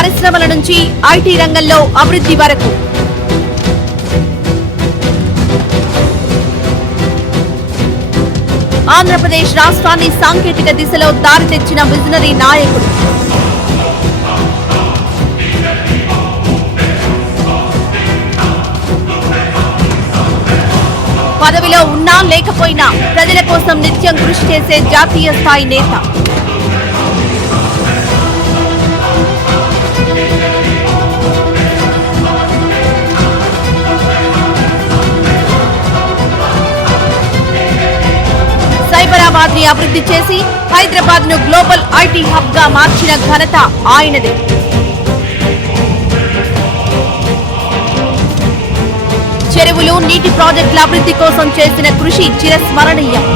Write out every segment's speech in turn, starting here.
పరిశ్రమల నుంచి ఐటీ రంగంలో అభివృద్ధి వరకు ఆంధ్రప్రదేశ్ రాష్ట్రాన్ని సాంకేతిక దిశలో దారి తెచ్చిన విజనరీ నాయకుడు. పదవిలో ఉన్నా లేకపోయినా ప్రజల కోసం నిత్యం కృషి చేసే జాతీయ స్థాయి నేత. సైబరాబాద్ ని అభివృద్ధి చేసి హైదరాబాద్ ను గ్లోబల్ ఐటీ హబ్ గా మార్చిన ఘనత ఆయనదే. చెరువులు, నీటి ప్రాజెక్టుల అభివృద్ధి కోసం చేసిన కృషి చిరస్మరణీయం.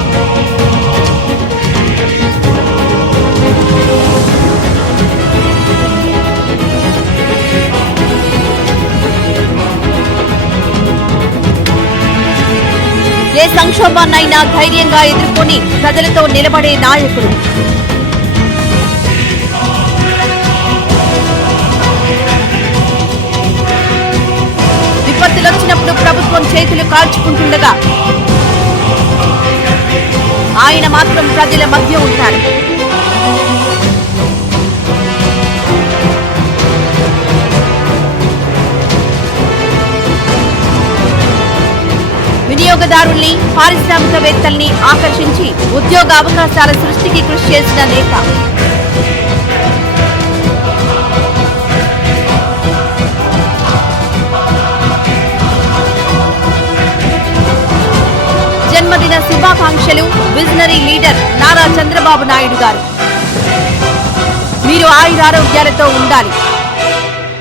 ఏ సంక్షోభాన్నైనా ధైర్యంగా ఎదుర్కొని ప్రజలతో నిలబడే నాయకుడు. విపత్తులొచ్చినప్పుడు ప్రభుత్వం చేతులు కాల్చుకుంటుండగా ఆయన మాత్రం ప్రజల మధ్య ఉంటారు. వినియోగదారుల్ని, పారిశ్రామికవేత్తల్ని ఆకర్షించి ఉద్యోగ అవకాశాల సృష్టికి కృషి చేసిన నేత. జన్మదిన శుభాకాంక్షలు విజనరీ లీడర్ నారా చంద్రబాబు నాయుడు గారు. మీరు ఆయురారోగ్యాలతో ఉండాలి.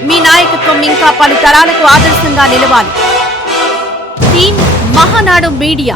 మీ నాయకత్వం ఇంకా పలు తరాలకు ఆదర్శంగా నిలవాలి. Team Mahanadu media.